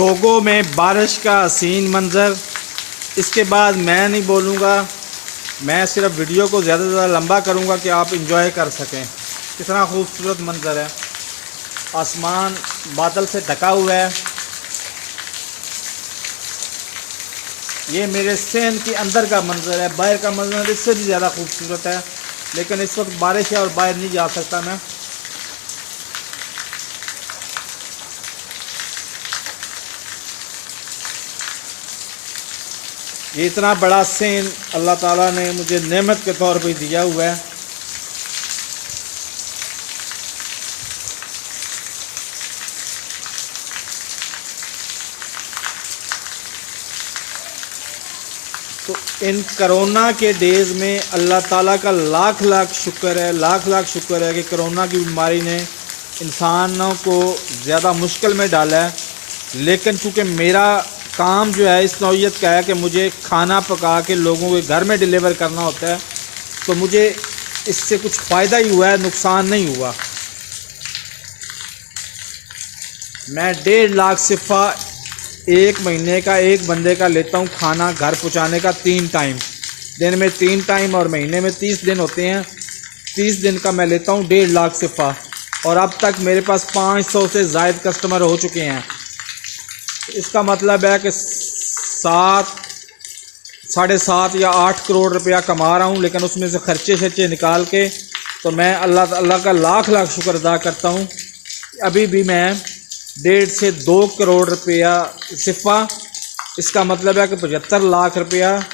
Togo में बारिश का हसीन मंज़र। इसके बाद मैं नहीं बोलूँगा, मैं सिर्फ वीडियो को ज़्यादा से ज़्यादा लंबा करूँगा कि आप इंजॉय कर सकें। कितना खूबसूरत मंज़र है, आसमान बादल से ढका हुआ है। ये मेरे सहन के अंदर का मंज़र है, बाहर का मंज़र इससे भी ज़्यादा खूबसूरत है, लेकिन इस वक्त बारिश है और बाहर नहीं जा सकता मैं। ये इतना बड़ा सीन अल्लाह ताला ने मुझे नेमत के तौर पे दिया हुआ है। तो इन कोरोना के डेज़ में अल्लाह ताला का लाख लाख शुक्र है, लाख लाख शुक्र है कि कोरोना की बीमारी ने इंसानों को ज़्यादा मुश्किल में डाला है। लेकिन चूँकि मेरा काम जो है इस नौइयत का है कि मुझे खाना पका के लोगों के घर में डिलीवर करना होता है, तो मुझे इससे कुछ फ़ायदा ही हुआ है, नुकसान नहीं हुआ। मैं 1.5 लाख सिफ़ा एक महीने का एक बंदे का लेता हूँ खाना घर पहुँचाने का 3 टाइम, दिन में 3 टाइम और महीने में 30 दिन होते हैं। 30 दिन का मैं लेता हूँ 1.5 लाख सिफ़ा, और अब तक मेरे पास 500 से ज़ायद कस्टमर हो चुके हैं। इसका मतलब है कि 7.5 या 8 करोड़ रुपया कमा रहा हूँ, लेकिन उसमें से खर्चे निकाल के तो मैं अल्लाह का लाख लाख शुक्र अदा करता हूँ। अभी भी मैं 1.5 से 2 करोड़ रुपया सिफ़ा, इसका मतलब है कि 75 लाख रुपया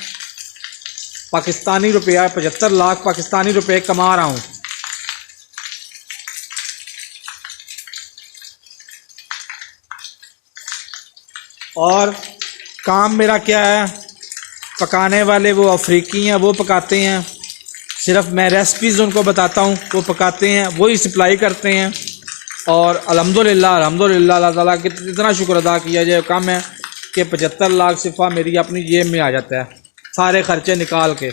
पाकिस्तानी रुपया, 75 लाख पाकिस्तानी रुपये कमा रहा हूँ। और काम मेरा क्या है, पकाने वाले वो अफ्रीकी हैं, वो पकाते हैं। सिर्फ मैं रेसिपीज़ उनको बताता हूँ, वो पकाते हैं, वही सप्लाई करते हैं। और अल्हम्दुलिल्लाह अल्लाह ताला का इतना शुक्र अदा किया जाए, कम है कि 75 लाख सिफ़ा मेरी अपनी जेब में आ जाता है, सारे खर्चे निकाल के।